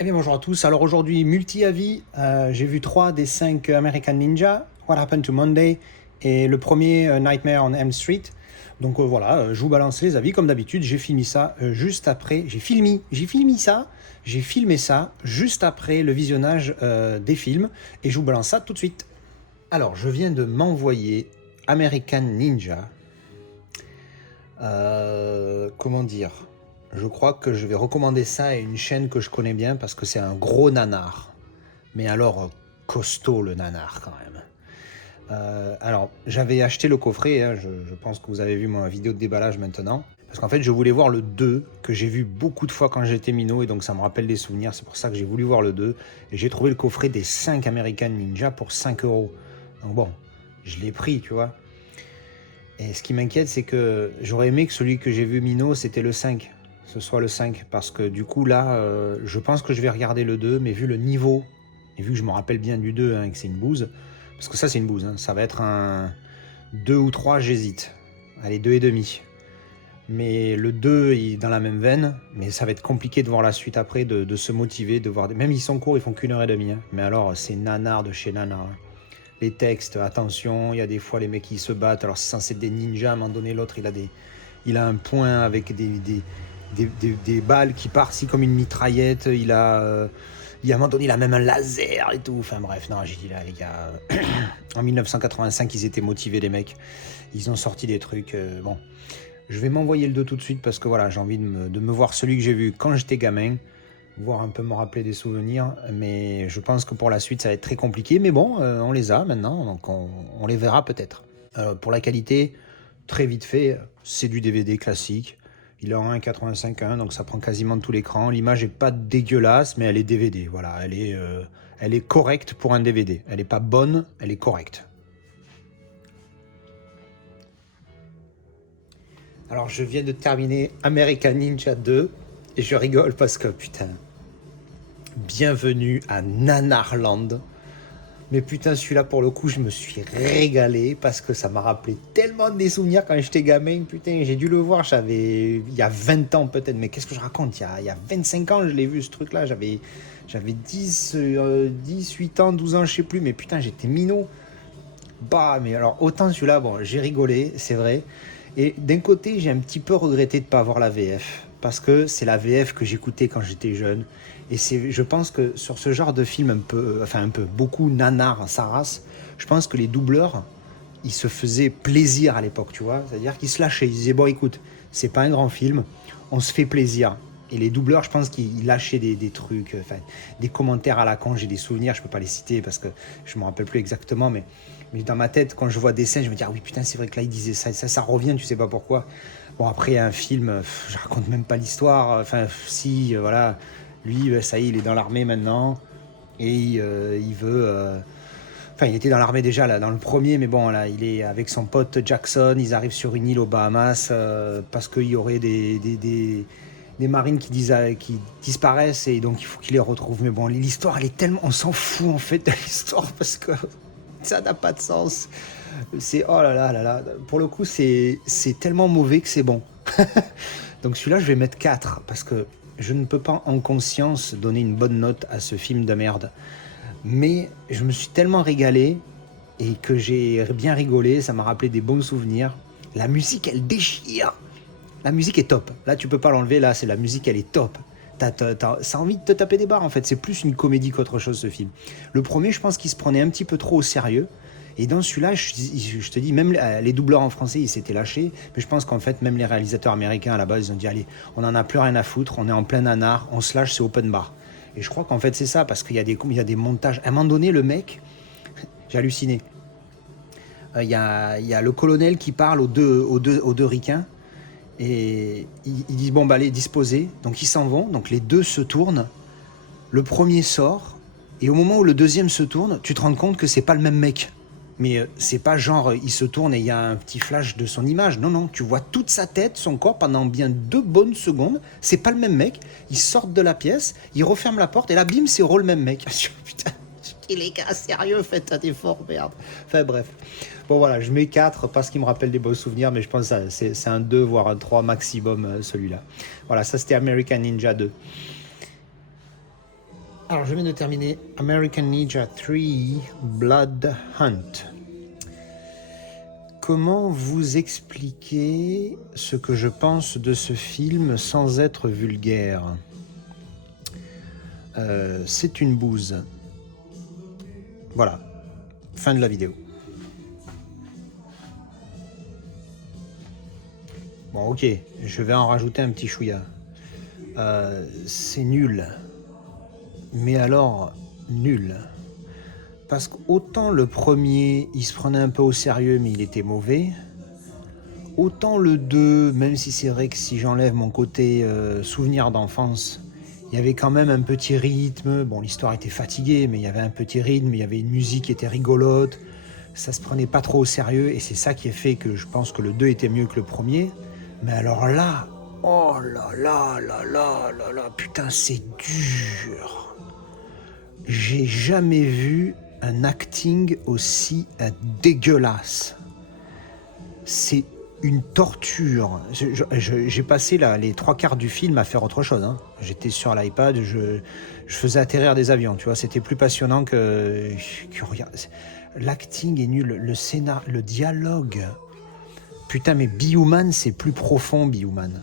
Eh bien bonjour à tous, alors aujourd'hui multi-avis, j'ai vu 3 des 5 American Ninja, What Happened to Monday et le premier Nightmare on Elm Street. Donc voilà, je vous balance les avis comme d'habitude, j'ai filmé ça juste après, j'ai filmé ça juste après le visionnage des films et je vous balance ça tout de suite. Alors je viens de m'envoyer American Ninja, comment dire, je crois que je vais recommander ça à une chaîne que je connais bien parce que c'est un gros nanar. Mais alors, costaud le nanar quand même. Alors, j'avais acheté le coffret, hein, je pense que vous avez vu ma vidéo de déballage maintenant. Parce qu'en fait, je voulais voir le 2, que j'ai vu beaucoup de fois quand j'étais minot, et donc ça me rappelle des souvenirs, c'est pour ça que j'ai voulu voir le 2. Et j'ai trouvé le coffret des 5 American Ninja pour 5 €. Donc bon, je l'ai pris, tu vois. Et ce qui m'inquiète, c'est que j'aurais aimé que celui que j'ai vu minot, c'était le 5. Ce soit le 5, parce que du coup là, je pense que je vais regarder le 2, mais vu le niveau, et vu que je me rappelle bien du 2, hein, que c'est une bouse, parce que ça c'est une bouse, hein, ça va être un 2 ou 3, j'hésite. Allez, 2 et demi. Mais le 2 il est dans la même veine, mais ça va être compliqué de voir la suite après, de se motiver, de voir... Même ils sont courts, ils font qu'1 h 30, hein. Mais alors, c'est nanar de chez nanar, hein. Les textes, attention, il y a des fois les mecs qui se battent, alors c'est censé être des ninjas, à un moment donné l'autre il a un point avec des balles qui partent si comme une mitraillette, à un moment donné il a même un laser et tout, enfin bref, non j'ai dit là les gars, en 1985 ils étaient motivés les mecs, ils ont sorti des trucs, bon, je vais m'envoyer le 2 tout de suite parce que voilà, j'ai envie de me voir celui que j'ai vu quand j'étais gamin, voir un peu me rappeler des souvenirs, mais je pense que pour la suite ça va être très compliqué, mais bon, on les a maintenant, donc on les verra peut-être. Pour la qualité, très vite fait, c'est du DVD classique, il est en 1,85 donc ça prend quasiment tout l'écran, l'image est pas dégueulasse, mais elle est DVD, voilà, elle est correcte pour un DVD, elle est pas bonne, elle est correcte. Alors je viens de terminer American Ninja 2, et je rigole parce que putain, bienvenue à Nanarland. Mais putain, celui-là, pour le coup, je me suis régalé parce que ça m'a rappelé tellement des souvenirs quand j'étais gamin. Putain, j'ai dû le voir, il y a 20 ans peut-être. Mais qu'est-ce que je raconte, il y a 25 ans, je l'ai vu ce truc-là. J'avais 8 ans, 12 ans, je sais plus. Mais putain, j'étais minot. Bah, mais alors, autant celui-là, bon, j'ai rigolé, c'est vrai. Et d'un côté, j'ai un petit peu regretté de ne pas avoir la VF. Parce que c'est la VF que j'écoutais quand j'étais jeune. Et je pense que sur ce genre de film beaucoup nanar, sa race, je pense que les doubleurs, ils se faisaient plaisir à l'époque, tu vois. C'est-à-dire qu'ils se lâchaient, ils disaient, bon écoute, c'est pas un grand film, on se fait plaisir. Et les doubleurs, je pense qu'ils lâchaient des trucs, des commentaires à la con, j'ai des souvenirs, je peux pas les citer parce que je me rappelle plus exactement, mais dans ma tête, quand je vois des scènes, je me dis, ah oui putain, c'est vrai que là il disait ça, ça revient, tu sais pas pourquoi. Bon, après, un film, je raconte même pas l'histoire, si, voilà, lui, ça y est, il est dans l'armée maintenant, et il veut... il était dans l'armée déjà, là, dans le premier, mais bon, là, il est avec son pote Jackson, ils arrivent sur une île aux Bahamas, parce qu'il y aurait des marines qui disparaissent, et donc il faut qu'ils les retrouvent. Mais bon, l'histoire, elle est tellement... On s'en fout, en fait, de l'histoire, parce que ça n'a pas de sens. C'est... Oh là là là là. Pour le coup, c'est tellement mauvais que c'est bon. Donc celui-là, je vais mettre 4 parce que je ne peux pas en conscience donner une bonne note à ce film de merde. Mais je me suis tellement régalé et que j'ai bien rigolé, ça m'a rappelé des bons souvenirs. La musique, elle déchire. La musique est top. Là, tu peux pas l'enlever, là, c'est la musique, elle est top. Ça a envie de te taper des barres, en fait. C'est plus une comédie qu'autre chose, ce film. Le premier, je pense qu'il se prenait un petit peu trop au sérieux. Et dans celui-là, je te dis, même les doubleurs en français, ils s'étaient lâchés. Mais je pense qu'en fait, même les réalisateurs américains, à la base, ils ont dit, allez, on en a plus rien à foutre, on est en plein nanar, on se lâche, c'est open bar. Et je crois qu'en fait, c'est ça, parce qu'il y a des montages. À un moment donné, le mec, j'ai halluciné. Il y a le colonel qui parle aux deux ricains. Et ils disent, bon, bah, allez, disposez. Donc, ils s'en vont. Donc, les deux se tournent. Le premier sort. Et au moment où le deuxième se tourne, tu te rends compte que c'est pas le même mec. Mais c'est pas genre, il se tourne et il y a un petit flash de son image. Non, non, tu vois toute sa tête, son corps pendant bien 2 bonnes secondes. C'est pas le même mec. Ils sortent de la pièce, ils referment la porte et là, bim, c'est le même mec. Putain, les gars, sérieux, faites un effort, merde. Enfin, bref. Bon, voilà, je mets 4 parce qu'il me rappelle des beaux souvenirs, mais je pense que c'est un 2, voire un 3 maximum, celui-là. Voilà, ça c'était American Ninja 2. Alors, je viens de terminer American Ninja 3 Blood Hunt. Comment vous expliquer ce que je pense de ce film sans être vulgaire ? C'est une bouse. Voilà. Fin de la vidéo. Bon, ok. Je vais en rajouter un petit chouïa. C'est nul. Mais alors, nul. Parce qu'autant le premier, il se prenait un peu au sérieux, mais il était mauvais. Autant le 2, même si c'est vrai que si j'enlève mon côté souvenir d'enfance, il y avait quand même un petit rythme. Bon, l'histoire était fatiguée, mais il y avait un petit rythme, il y avait une musique qui était rigolote. Ça se prenait pas trop au sérieux, et c'est ça qui a fait que je pense que le 2 était mieux que le premier. Mais alors là, oh là là là là là là, putain, c'est dur. J'ai jamais vu un acting aussi dégueulasse. C'est une torture. J'ai passé les 3/4 du film à faire autre chose. Hein. J'étais sur l'iPad, je faisais atterrir des avions. Tu vois, c'était plus passionnant que regarde. L'acting est nul, le scénar, le dialogue. Putain, mais Bioman, c'est plus profond, Bioman.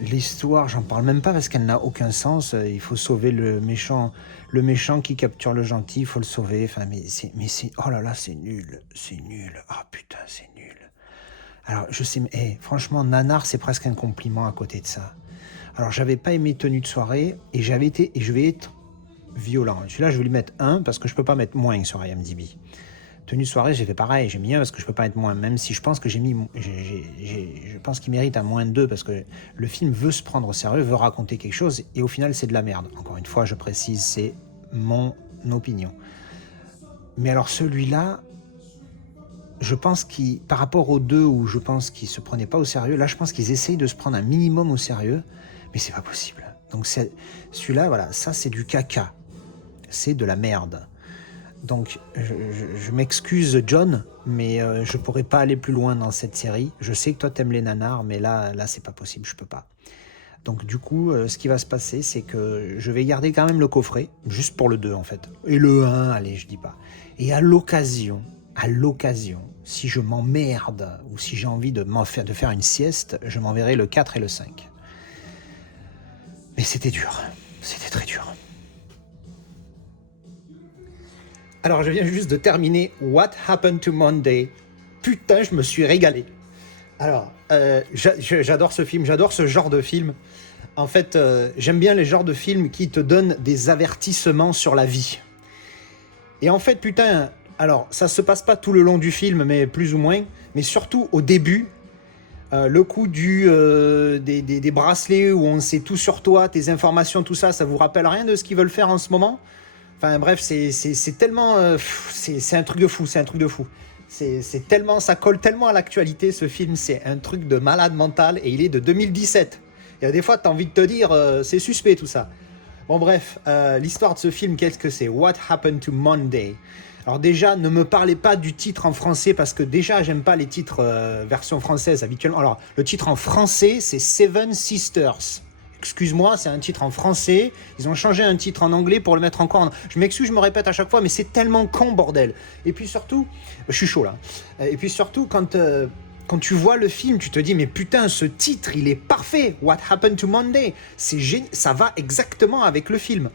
L'histoire, j'en parle même pas parce qu'elle n'a aucun sens. Il faut sauver le méchant qui capture le gentil, il faut le sauver. Enfin, mais c'est, oh là là, c'est nul. Ah putain, c'est nul. Alors, je sais, mais franchement, nanar, c'est presque un compliment à côté de ça. Alors, j'avais pas aimé Tenue de soirée et je vais être violent. Celui-là, je vais lui mettre 1 parce que je peux pas mettre moins sur IMDb. Tenue de soirée, j'ai fait pareil, j'ai mis 1 parce que je peux pas mettre moins, même si je pense que je pense qu'il mérite un -2 parce que le film veut se prendre au sérieux, veut raconter quelque chose et au final c'est de la merde. Encore une fois, je précise, c'est mon opinion. Mais alors celui-là, je pense qu'il, par rapport aux 2 où je pense qu'ils se prenaient pas au sérieux, là je pense qu'ils essayent de se prendre un minimum au sérieux, mais c'est pas possible. Donc celui-là, voilà, ça c'est du caca, c'est de la merde. Donc, je m'excuse, John, mais je pourrais pas aller plus loin dans cette série. Je sais que toi, t'aimes les nanars, mais là, c'est pas possible, je peux pas. Donc, du coup, ce qui va se passer, c'est que je vais garder quand même le coffret, juste pour le 2, en fait. Et le 1, allez, je dis pas. Et à l'occasion, si je m'emmerde, ou si j'ai envie de faire une sieste, je m'enverrai le 4 et le 5. Mais c'était dur. C'était très dur. Alors, je viens juste de terminer What Happened to Monday. Putain, je me suis régalé. Alors, j'adore ce film, j'adore ce genre de film. En fait, j'aime bien les genres de films qui te donnent des avertissements sur la vie. Et en fait, putain, alors, ça se passe pas tout le long du film, mais plus ou moins, mais surtout au début, le coup des bracelets où on sait tout sur toi, tes informations, tout ça, ça vous rappelle rien de ce qu'ils veulent faire en ce moment ? Enfin bref, c'est tellement... c'est un truc de fou, C'est tellement, ça colle tellement à l'actualité, ce film, c'est un truc de malade mental, et il est de 2017. Il y a des fois, tu as envie de te dire, c'est suspect tout ça. Bon bref, l'histoire de ce film, qu'est-ce que c'est ? What Happened to Monday ? Alors déjà, ne me parlez pas du titre en français, parce que déjà, j'aime pas les titres version française habituellement. Alors, le titre en français, c'est Seven Sisters. Excuse-moi, c'est un titre en français. Ils ont changé un titre en anglais pour le mettre encore en... Je m'excuse, je me répète à chaque fois, mais c'est tellement con, bordel. Et puis surtout... Je suis chaud, là. Et puis surtout, quand tu vois le film, tu te dis, mais putain, ce titre, il est parfait. What Happened to Monday ? Ça va exactement avec le film.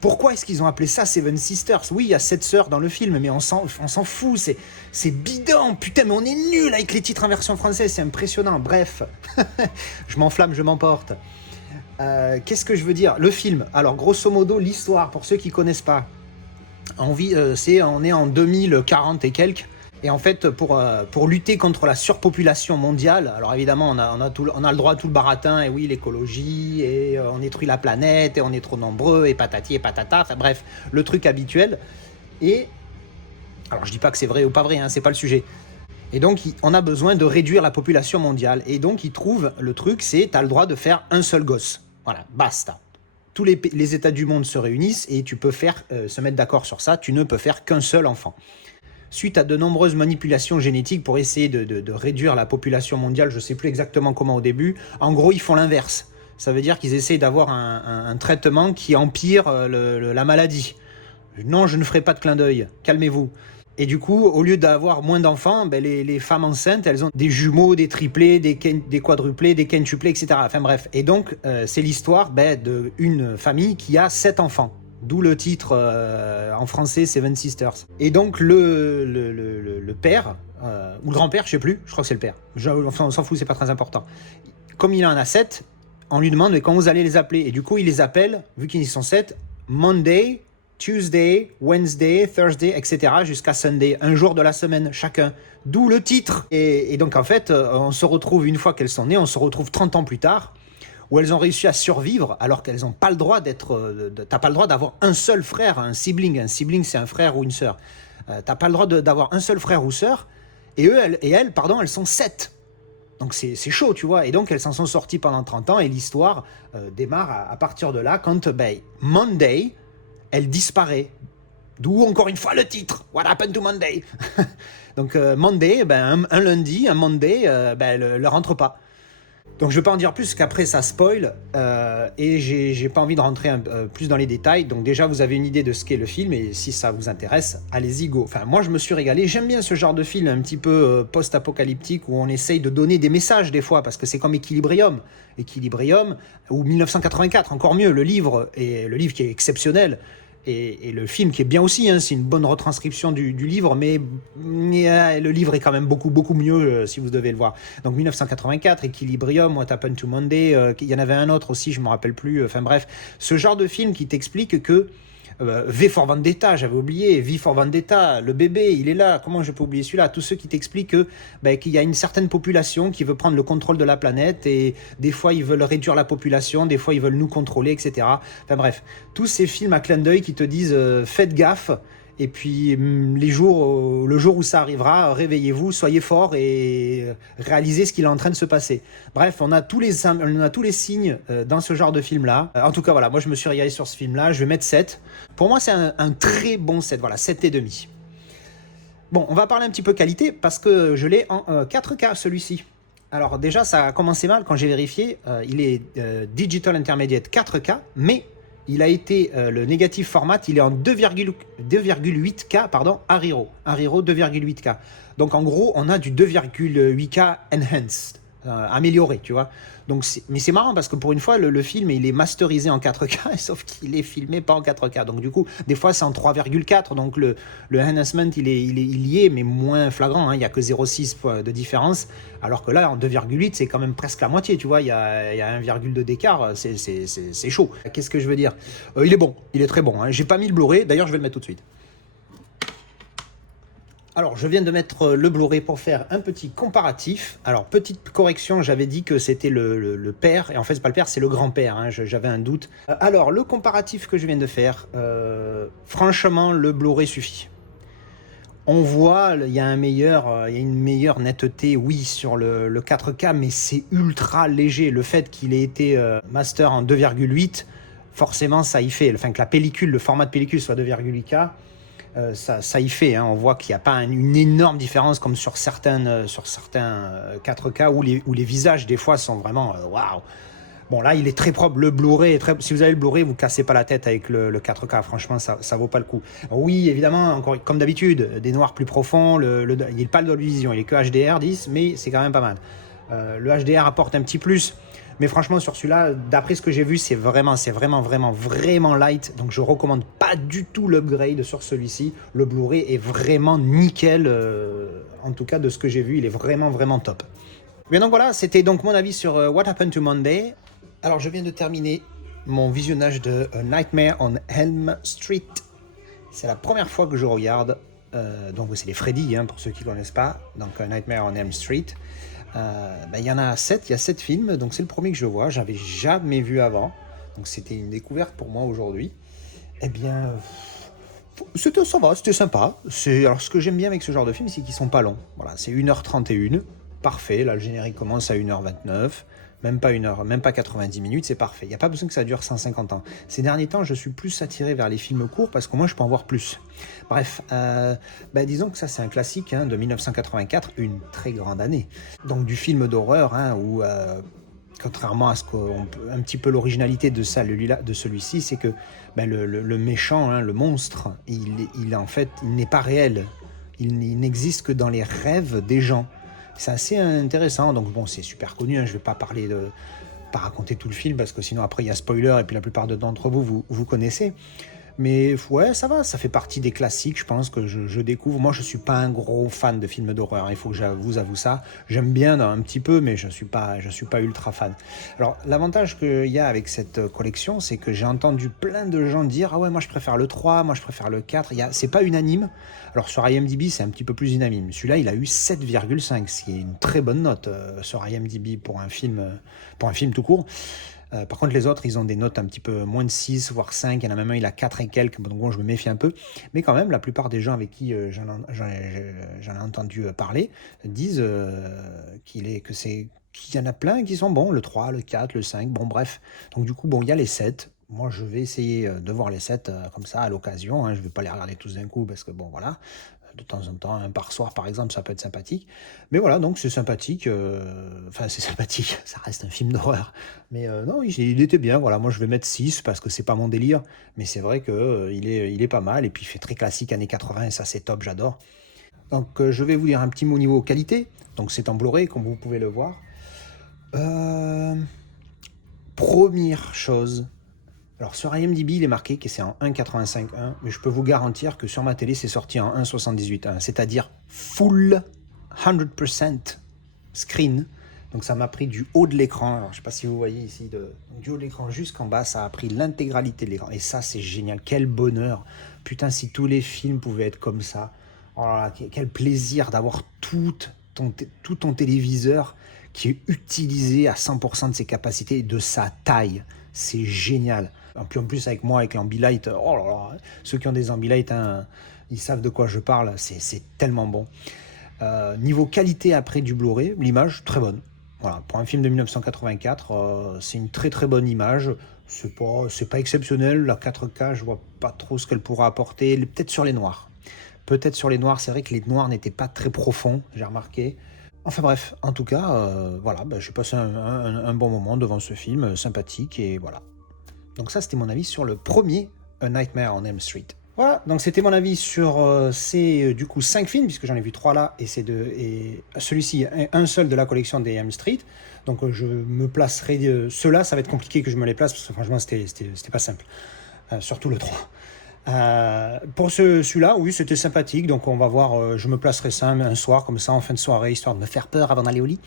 Pourquoi est-ce qu'ils ont appelé ça Seven Sisters ? Oui, il y a 7 sœurs dans le film, mais on s'en fout. C'est bidon. Putain, mais on est nul avec les titres en version française. C'est impressionnant. Bref, je m'enflamme, je m'emporte. Qu'est-ce que je veux dire ? Le film, alors grosso modo, l'histoire, pour ceux qui ne connaissent pas, on est en 2040 et quelques, et en fait, pour lutter contre la surpopulation mondiale, alors évidemment, on a le droit à tout le baratin, et oui, l'écologie, et on détruit la planète, et on est trop nombreux, et patati et patata, enfin bref, le truc habituel. Et, alors je dis pas que c'est vrai ou pas vrai, hein, c'est pas le sujet. Et donc, on a besoin de réduire la population mondiale. Et donc, ils trouvent, le truc, c'est, t'as le droit de faire un seul gosse. Voilà, basta. Tous les États du monde se réunissent et tu peux se mettre d'accord sur ça. Tu ne peux faire qu'un seul enfant. Suite à de nombreuses manipulations génétiques pour essayer de réduire la population mondiale, je ne sais plus exactement comment au début, en gros, ils font l'inverse. ça veut dire qu'ils essayent d'avoir un traitement qui empire la maladie. Non, je ne ferai pas de clin d'œil, calmez-vous. Et du coup, au lieu d'avoir moins d'enfants, ben les femmes enceintes, elles ont des jumeaux, des triplés, des quadruplés, des quintuplés, etc. Enfin bref. Et donc, c'est l'histoire d'une famille qui a 7 enfants. D'où le titre en français Seven Sisters. Et donc, le père, ou le grand-père, je sais plus, je crois que c'est le père. Enfin, on s'en fout, c'est pas très important. Comme il en a 7, on lui demande quand vous allez les appeler. Et du coup, il les appelle, vu qu'ils sont 7, Monday, Tuesday, Wednesday, Thursday, etc. jusqu'à Sunday, un jour de la semaine chacun. D'où le titre. Et donc en fait, on se retrouve, une fois qu'elles sont nées, on se retrouve 30 ans plus tard, où elles ont réussi à survivre, alors qu'elles n'ont pas le droit t'as pas le droit d'avoir un seul frère, un sibling. Un sibling, c'est un frère ou une sœur. T'as pas le droit d'avoir un seul frère ou sœur. Et elles, elles sont 7. Donc c'est chaud, tu vois. Et donc elles s'en sont sorties pendant 30 ans, et l'histoire démarre à partir de là, quand Monday, elle disparaît. D'où encore une fois le titre, What Happened to Monday. Donc Monday, un lundi, un Monday, elle ne rentre pas. Donc je ne vais pas en dire plus, qu'après ça spoil, et j'ai pas envie de rentrer plus dans les détails. Donc déjà vous avez une idée de ce qu'est le film, et si ça vous intéresse, allez-y go. Enfin moi je me suis régalé, j'aime bien ce genre de film un petit peu post-apocalyptique, où on essaye de donner des messages des fois, parce que c'est comme Equilibrium, ou 1984, encore mieux, le livre qui est exceptionnel. Et le film qui est bien aussi, hein, c'est une bonne retranscription du livre, mais le livre est quand même beaucoup, beaucoup mieux si vous devez le voir. Donc 1984, Equilibrium, What Happened to Monday, il y en avait un autre aussi, je ne me rappelle plus, enfin bref, ce genre de film qui t'explique que V for Vendetta, j'avais oublié, V for Vendetta, le bébé, il est là, comment je peux oublier celui-là? Tous ceux qui t'expliquent qu'il y a une certaine population qui veut prendre le contrôle de la planète, et des fois ils veulent réduire la population, des fois ils veulent nous contrôler, etc. Enfin bref, tous ces films à clin d'œil qui te disent faites gaffe, et puis le jour où ça arrivera, réveillez-vous, soyez forts et réalisez ce qu'il est en train de se passer. Bref, on a tous les signes dans ce genre de film-là. En tout cas, voilà, moi je me suis régalé sur ce film-là, je vais mettre 7. Pour moi, c'est un très bon 7, voilà, 7,5. Bon, on va parler un petit peu qualité, parce que je l'ai en 4K, celui-ci. Alors déjà, ça a commencé mal quand j'ai vérifié. Il est Digital Intermediate 4K, mais il a été, le négatif format, il est en 2,8K, Ariro 2,8K. Donc en gros, on a du 2,8K enhanced, amélioré, tu vois. Donc mais c'est marrant, parce que pour une fois, le film, il est masterisé en 4K, sauf qu'il est filmé pas en 4K. Donc du coup, des fois, c'est en 3,4. Donc le enhancement, il y est, mais moins flagrant, hein. Il n'y a que 0,6 de différence. Alors que là, en 2,8, c'est quand même presque la moitié, tu vois. Il y a 1,2 d'écart, c'est chaud. Qu'est-ce que je veux dire? Il est bon, il est très bon, hein. J'ai pas mis le Blu-ray, d'ailleurs, je vais le mettre tout de suite. Alors, je viens de mettre le Blu-ray pour faire un petit comparatif. Alors, petite correction, j'avais dit que c'était le père, et en fait, c'est pas le père, c'est le grand-père, hein, j'avais un doute. Alors, le comparatif que je viens de faire, franchement, le Blu-ray suffit. On voit, il y a une meilleure netteté, oui, sur le 4K, mais c'est ultra léger. Le fait qu'il ait été master en 2,8, forcément, ça y fait. Enfin, que la pellicule, le format de pellicule soit 2,8K, ça y fait, hein. On voit qu'il n'y a pas une énorme différence comme sur certains 4K où les visages des fois sont vraiment waouh. Bon, là il est très propre, le Blu-ray est très... Si vous avez le Blu-ray, vous cassez pas la tête avec le 4K, franchement ça vaut pas le coup. Oui, évidemment, encore comme d'habitude, des noirs plus profonds, il n'est pas le Dolby Vision, il est que HDR10, mais c'est quand même pas mal. Le HDR apporte un petit plus. Mais franchement, sur celui-là, d'après ce que j'ai vu, c'est vraiment light. Donc je recommande pas du tout l'upgrade sur celui-ci. Le Blu-ray est vraiment nickel. En tout cas, de ce que j'ai vu, il est vraiment top. Bien, donc voilà, c'était donc mon avis sur What Happened to Monday. Alors je viens de terminer mon visionnage de Nightmare on Elm Street. C'est la première fois que je regarde. Donc c'est les Freddy, hein, pour ceux qui ne connaissent pas. Donc Nightmare on Elm Street. Il y en a 7, il y a 7 films, donc c'est le premier que je vois, j'avais jamais vu avant, donc c'était une découverte pour moi aujourd'hui. Eh bien, c'était sympa. Alors ce que j'aime bien avec ce genre de film, c'est qu'ils sont pas longs. Voilà, c'est 1h31, parfait, là le générique commence à 1h29, même pas 1h, même pas 90 minutes, c'est parfait. Il n'y a pas besoin que ça dure 150 ans. Ces derniers temps, je suis plus attiré vers les films courts parce qu'au moins je peux en voir plus. Bref, disons que ça c'est un classique, hein, de 1984, une très grande année. Donc du film d'horreur, hein, où contrairement à ce un petit peu l'originalité de celui-ci, c'est que ben, le méchant, hein, le monstre, en fait, il n'est pas réel. Il n'existe que dans les rêves des gens. C'est assez intéressant. Donc bon, c'est super connu, hein, je ne vais pas raconter tout le film parce que sinon après il y a spoiler et puis la plupart d'entre vous connaissez. Mais ouais, ça va, ça fait partie des classiques, je pense, que je découvre. Moi, je suis pas un gros fan de films d'horreur, il faut que je vous avoue ça. J'aime bien un petit peu, mais je suis pas ultra fan. Alors, l'avantage qu'il y a avec cette collection, c'est que j'ai entendu plein de gens dire « Ah ouais, moi je préfère le 3, moi je préfère le 4 ». C'est pas unanime. Alors, sur IMDb, c'est un petit peu plus unanime. Celui-là, il a eu 7,5, ce qui est une très bonne note sur IMDb pour un film tout court. Par contre, les autres, ils ont des notes un petit peu moins de 6, voire 5. Il y en a même un, il a 4 et quelques. Donc bon, je me méfie un peu. Mais quand même, la plupart des gens avec qui j'en ai entendu parler disent qu'il y en a plein qui sont bons. Le 3, le 4, le 5. Bon, bref. Donc du coup, bon, il y a les 7. Moi, je vais essayer de voir les 7 comme ça, à l'occasion. Hein. Je ne vais pas les regarder tous d'un coup parce que, bon, voilà. De temps en temps, un par soir par exemple, ça peut être sympathique. Mais voilà, donc c'est sympathique. Enfin, c'est sympathique, ça reste un film d'horreur. Mais non, il était bien. Voilà, moi je vais mettre 6 parce que c'est pas mon délire. Mais c'est vrai que il est pas mal. Et puis il fait très classique années 80, et ça c'est top, j'adore. Donc je vais vous dire un petit mot niveau qualité. Donc c'est en Blu-ray, comme vous pouvez le voir. Première chose. Alors sur IMDb, il est marqué que c'est en 1.85.1, mais je peux vous garantir que sur ma télé, c'est sorti en 1.78.1, c'est-à-dire full 100% screen. Donc ça m'a pris du haut de l'écran, alors je ne sais pas si vous voyez ici, du haut de l'écran jusqu'en bas, ça a pris l'intégralité de l'écran. Et ça, c'est génial, quel bonheur. Putain, si tous les films pouvaient être comme ça. Oh là là, quel plaisir d'avoir tout ton téléviseur qui est utilisé à 100% de ses capacités et de sa taille. C'est génial. En plus avec moi, avec l'Ambilight, oh là là, ceux qui ont des Ambilight, hein, ils savent de quoi je parle, c'est tellement bon. Niveau qualité après du Blu-ray, l'image, très bonne. Voilà, pour un film de 1984, c'est une très très bonne image. C'est pas exceptionnel, la 4K, je vois pas trop ce qu'elle pourra apporter, peut-être sur les noirs. Peut-être sur les noirs, c'est vrai que les noirs n'étaient pas très profonds, j'ai remarqué. Enfin bref, en tout cas, voilà, j'ai passé un bon moment devant ce film, sympathique, et voilà. Donc ça, c'était mon avis sur le premier A Nightmare on Elm Street. Voilà, donc c'était mon avis sur ces du coup 5 films, puisque j'en ai vu 3 là, et celui-ci, un seul de la collection des Elm Street. Donc je me placerai, ceux-là, ça va être compliqué que je me les place, parce que franchement, c'était pas simple. Surtout le 3. Pour celui-là, oui, c'était sympathique, donc on va voir, je me placerai ça un soir, comme ça, en fin de soirée, histoire de me faire peur avant d'aller au lit.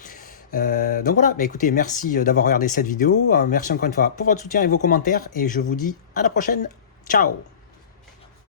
Donc voilà, écoutez, merci d'avoir regardé cette vidéo, merci encore une fois pour votre soutien et vos commentaires, et je vous dis à la prochaine, ciao!